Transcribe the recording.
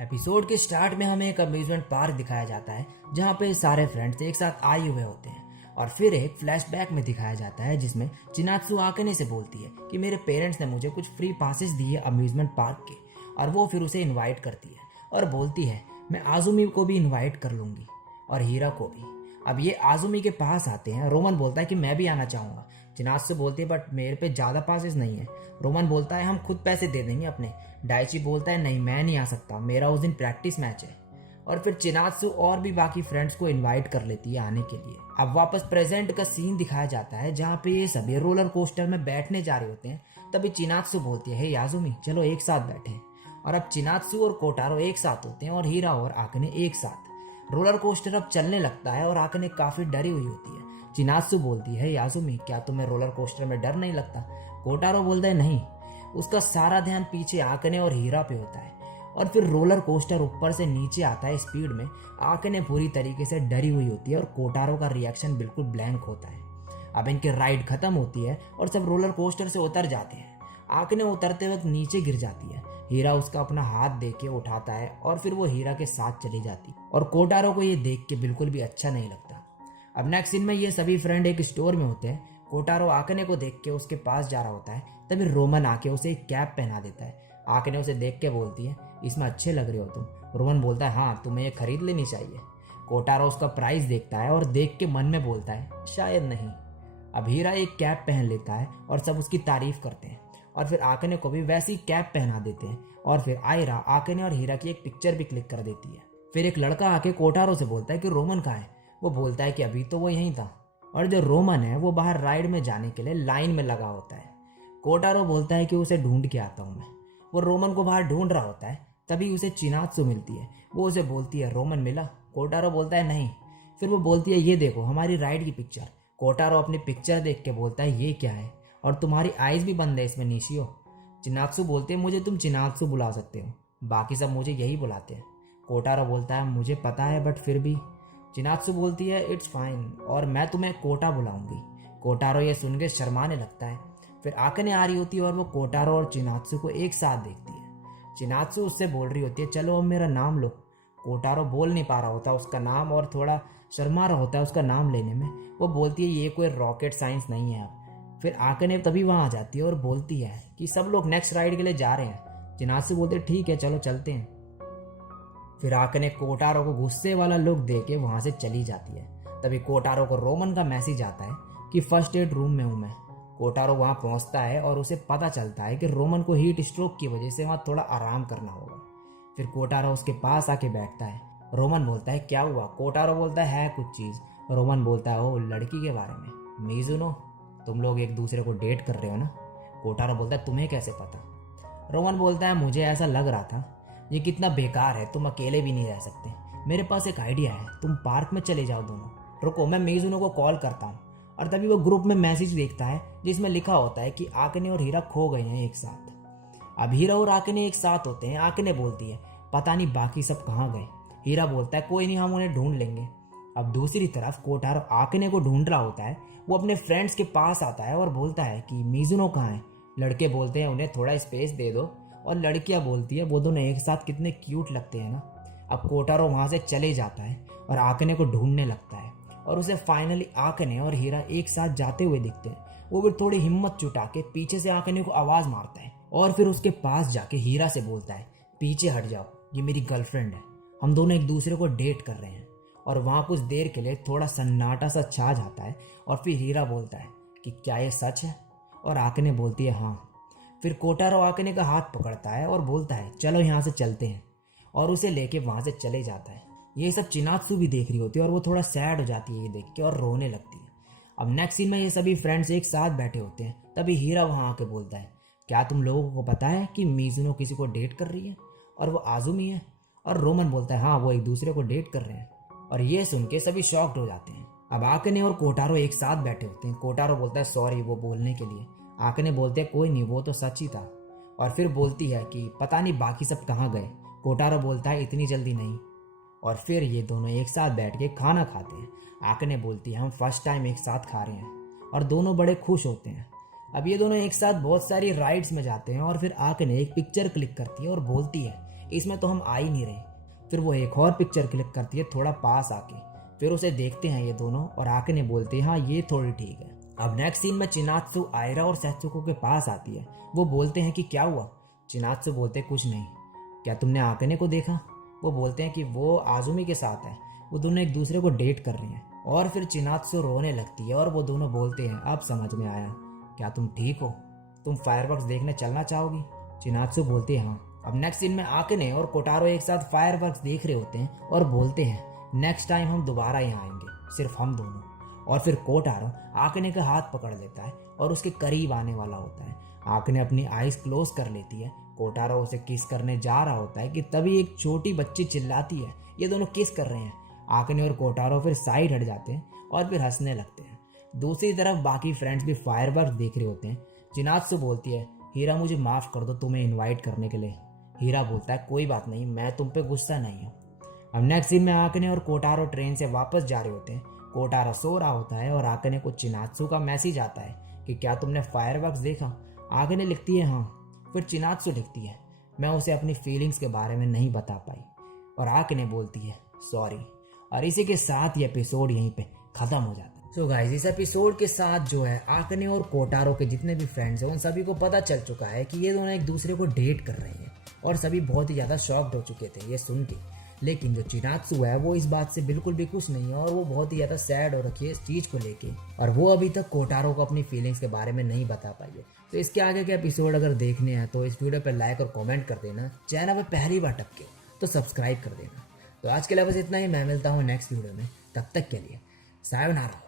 Episode के start में हमें एक अम्यूजमेंट पार्क दिखाया जाता है जहाँ पे सारे फ्रेंड्स एक साथ आए हुए होते हैं। और फिर एक फ्लैशबैक में दिखाया जाता है जिसमें चिनात्सु आकने से बोलती है कि मेरे पेरेंट्स ने मुझे कुछ फ्री पासेस दिए अम्यूजमेंट पार्क के, और वो फिर उसे इनवाइट करती है और बोलती है मैं आजुमी को भी इनवाइट कर लूंगी और हीरा को भी। अब ये आजुमी के पास आते हैं। रोमन बोलता है कि मैं भी आना चाहूंगा। चिनात्सु बोलती है बट मेरे पे ज्यादा पासेस नहीं है। रोमन बोलता है हम खुद पैसे दे देंगे अपने। डाइची बोलता है नहीं मैं नहीं आ सकता, मेरा उस दिन प्रैक्टिस मैच है। और फिर चिनात्सु और भी बाकी फ्रेंड्स को इनवाइट कर लेती है आने के लिए। अब वापस प्रेजेंट का सीन दिखाया जाता है जहाँ पे ये सभी रोलर कोस्टर में बैठने जा रहे होते हैं। तभी चिनात्सु बोलती है हे याजुमी चलो एक साथ बैठे। और अब चिनात्सु और कोटारो एक साथ होते हैं और हीरा और आकने एक साथ। रोलर कोस्टर अब चलने लगता है और आकने काफी डरी हुई होती है। चिनात्सु बोलती है याजुमी क्या तुम्हें रोलर कोस्टर में डर नहीं लगता? कोटारो बोलता है नहीं। उसका सारा ध्यान पीछे आकने और हीरा पे होता है। और फिर रोलर कोस्टर ऊपर से नीचे आता है स्पीड में। आकने पूरी तरीके से डरी हुई होती है और कोटारो का रिएक्शन बिल्कुल ब्लैंक होता है। अब इनकी राइड खत्म होती है और सब रोलर कोस्टर से उतर जाते हैं। आकने उतरते वक्त नीचे गिर जाती है। हीरा उसका अपना हाथ देख के उठाता है और फिर वो हीरा के साथ चली जाती और कोटारो को ये देख के बिल्कुल भी अच्छा नहीं लगता। अब नेक्स्ट सीन में ये सभी फ्रेंड एक स्टोर में होते हैं। कोटारो आकने को देख के उसके पास जा रहा होता है। तभी रोमन आके उसे एक कैप पहना देता है। आकने उसे देख के बोलती है इसमें अच्छे लग रहे हो तुम। रोमन बोलता है हाँ तुम्हें ये खरीद लेनी चाहिए। कोटारो उसका प्राइस देखता है और देख के मन में बोलता है शायद नहीं। अब हीरा एक कैप पहन लेता है और सब उसकी तारीफ करते हैं और फिर आकने को भी वैसी कैप पहना देते हैं। और फिर आयरा आकने और हीरा की एक पिक्चर भी क्लिक कर देती है। फिर एक लड़का आके कोटारो से बोलता है कि रोमन कहाँ है? वो बोलता है कि अभी तो वो यहीं था। और जो रोमन है वो बाहर राइड में जाने के लिए लाइन में लगा होता है। कोटारो बोलता है कि उसे ढूंढ के आता हूँ मैं। वो रोमन को बाहर ढूंढ रहा होता है। तभी उसे चिनात्सु मिलती है। वो उसे बोलती है रोमन मिला? कोटारो बोलता है नहीं। फिर वो बोलती है ये देखो हमारी राइड की पिक्चर। कोटारो अपनी पिक्चर देख के बोलता है ये क्या है? और तुम्हारी आईज भी बंद है इसमें निशियो। चिनात्सु बोलते हैं मुझे तुम चिनात्सु बुला सकते हो, बाकी सब मुझे यही बुलाते हैं। कोटारो बोलता है मुझे पता है बट फिर भी। चिनात्सु बोलती है इट्स फाइन और मैं तुम्हें कोटा बुलाऊंगी। कोटारो ये सुन के शर्माने लगता है। फिर आकने आ रही होती है और वो कोटारो और चिनात्सु को एक साथ देखती है। चिनात्सु उससे बोल रही होती है चलो अब मेरा नाम लो। कोटारो बोल नहीं पा रहा होता उसका नाम और थोड़ा शर्मा रहा होता है उसका नाम लेने में। वो बोलती है ये कोई रॉकेट साइंस नहीं है। फिर आकने तभी वहां आ जाती है और बोलती है कि सब लोग नेक्स्ट राइड के लिए जा रहे हैं। चिनात्सु बोलते ठीक है चलो चलते हैं। फिर आकने कोटारो को गुस्से वाला लुक दे के वहां से चली जाती है। तभी कोटारो को रोमन का मैसेज आता है कि फर्स्ट एड रूम में हूं मैं। कोटारो वहां पहुंचता है और उसे पता चलता है कि रोमन को हीट स्ट्रोक की वजह से वहां थोड़ा आराम करना होगा। फिर कोटारो उसके पास आके बैठता है। रोमन बोलता है क्या हुआ? कोटारो बोलता है कुछ चीज। रोमन बोलता है ओ लड़की के बारे में, मिजुनो तुम लोग एक दूसरे को डेट कर रहे हो ना? कोटारो बोलता है तुम्हें कैसे पता? रोमन बोलता है मुझे ऐसा लग रहा था। ये कितना बेकार है, तुम अकेले भी नहीं रह सकते। मेरे पास एक आइडिया है, तुम पार्क में चले जाओ दोनों। रुको मैं मिजुनो को कॉल करता हूँ। और तभी वो ग्रुप में मैसेज देखता है जिसमें लिखा होता है कि आकने और हीरा खो गए हैं एक साथ। अब हीरा और आकने एक साथ होते हैं। आकने बोलती है पता नहीं बाकी सब कहाँ गए। हीरा बोलता है कोई नहीं हम उन्हें ढूंढ लेंगे। अब दूसरी तरफ कोटारो आकने को ढूंढ रहा होता है। वो अपने फ्रेंड्स के पास आता है और बोलता है कि मिजुनो कहाँ है? लड़के बोलते हैं उन्हें थोड़ा स्पेस दे दो। और लड़कियां बोलती है वो दोनों एक साथ कितने क्यूट लगते हैं ना। अब कोटारो वहां से चले जाता है और आकने को ढूंढने लगता है और उसे फाइनली आकने और हीरा एक साथ जाते हुए दिखते हैं। वो भी थोड़ी हिम्मत जुटा के पीछे से आकने को आवाज मारता है और फिर उसके पास जाके हीरा से बोलता है पीछे हट जाओ, ये मेरी गर्लफ्रेंड है, हम दोनों एक दूसरे को डेट कर रहे हैं। और वहां कुछ देर के लिए थोड़ा सन्नाटा सा छा जाता है और फिर हीरा बोलता है कि क्या ये सच है? और आकने बोलती है हाँ। फिर कोटारो आकने का हाथ पकड़ता है और बोलता है चलो यहाँ से चलते हैं, और उसे लेके वहां से चले जाता है। ये सब चिनात्सु भी देख रही होती है और वो थोड़ा सैड हो जाती है ये देख के और रोने लगती है। अब नेक्स्ट सीन में ये सभी फ्रेंड्स एक साथ बैठे होते हैं। तभी हीरा वहां आके बोलता है क्या तुम लोगों को पता है कि मिजुनो किसी को डेट कर रही है और वो आजुमी है? और रोमन बोलता है हाँ वो एक दूसरे को डेट कर रहे हैं। और ये सुन के सभी शॉक्ड हो जाते हैं। अब आकने और कोटारो एक साथ बैठे होते हैं। कोटारो बोलता है सॉरी वो बोलने के लिए। आकने बोलते हैं कोई नहीं वो तो सच ही था। और फिर बोलती है कि पता नहीं बाकी सब कहाँ गए। कोटारो बोलता है इतनी जल्दी नहीं। और फिर ये दोनों एक साथ बैठ के खाना खाते हैं। आकने बोलती है हम फर्स्ट टाइम एक साथ खा रहे हैं और दोनों बड़े खुश होते हैं। अब ये दोनों एक साथ बहुत सारी राइड्स में जाते हैं और फिर आकने एक पिक्चर क्लिक करती है और बोलती है इसमें तो हम आ ही नहीं रहे। फिर वो एक और पिक्चर क्लिक करती है थोड़ा पास आके। फिर उसे देखते हैं ये दोनों और आके बोलते हैं हाँ ये थोड़ी ठीक है। अब नेक्स्ट सीन में चिनात्सु आयरा और सेत्सुको के पास आती है। वो बोलते हैं कि क्या हुआ। चिनात्सु बोलते कुछ नहीं। क्या तुमने आकने को देखा। वो बोलते हैं कि वो आजुमी के साथ है, वो दोनों एक दूसरे को डेट कर रही हैं। और फिर चिनात्सु रोने लगती है और वो दोनों बोलते हैं अब समझ में आया, क्या तुम ठीक हो, तुम फायरवर्क्स देखने चलना चाहोगी। चिनात्सु बोलती है हाँ। अब नेक्स्ट सीन में आकने और कोटारो एक साथ फायरवर्क्स देख रहे होते हैं और बोलते हैं नेक्स्ट टाइम हम दोबारा यहाँ आएंगे, सिर्फ हम दोनों। और फिर कोटारो आकने का हाथ पकड़ लेता है और उसके करीब आने वाला होता है। आकने अपनी आईज क्लोज कर लेती है। कोटारो उसे किस करने जा रहा होता है कि तभी एक छोटी बच्ची चिल्लाती है ये दोनों किस कर रहे हैं। आकने और कोटारो फिर साइड हट जाते हैं और फिर हंसने लगते हैं। दूसरी तरफ बाकी फ्रेंड्स भी फायरवर्क्स देख रहे होते हैं। चिनात्सु बोलती है हीरा मुझे माफ कर दो तुम्हें इनवाइट करने के लिए। हीरा बोलता है कोई बात नहीं, मैं तुम पे गुस्सा नहीं हूँ। अब नेक्स्ट सीन में आकने और कोटारो ट्रेन से वापस जा रहे होते हैं। कोटारो सो रहा होता है और आकने को चिनात्सु का मैसेज आता है कि क्या तुमने फायरवर्क्स देखा। आकने लिखती है हाँ। फिर चिनात्सु लिखती है मैं उसे अपनी फीलिंग्स के बारे में नहीं बता पाई। और आकने बोलती है सॉरी। और इसी के साथ ये एपिसोड यहीं पे खत्म हो जाता है। सो गाइस इस एपिसोड के साथ जो है आकने और कोटारो के जितने भी फ्रेंड्स हैं उन सभी को पता चल चुका है कि ये दोनों एक दूसरे को डेट कर रहे हैं। और सभी बहुत ही ज़्यादा शॉक्ड हो चुके थे ये सुन के। लेकिन जो चिनात्सु है वो इस बात से बिल्कुल भी खुश नहीं है और वो बहुत ही ज़्यादा सैड हो रखी है इस चीज़ को लेके। और वो अभी तक कोटारो को अपनी फीलिंग्स के बारे में नहीं बता पाई है। तो इसके आगे के एपिसोड अगर देखने हैं तो इस वीडियो पर लाइक और कमेंट कर देना। चैनल पर पहली बार टपके तो सब्सक्राइब कर देना। तो आज के लिए बस इतना ही। मैं मिलता हूँ नेक्स्ट वीडियो में, तब तक के लिए सायोनारा।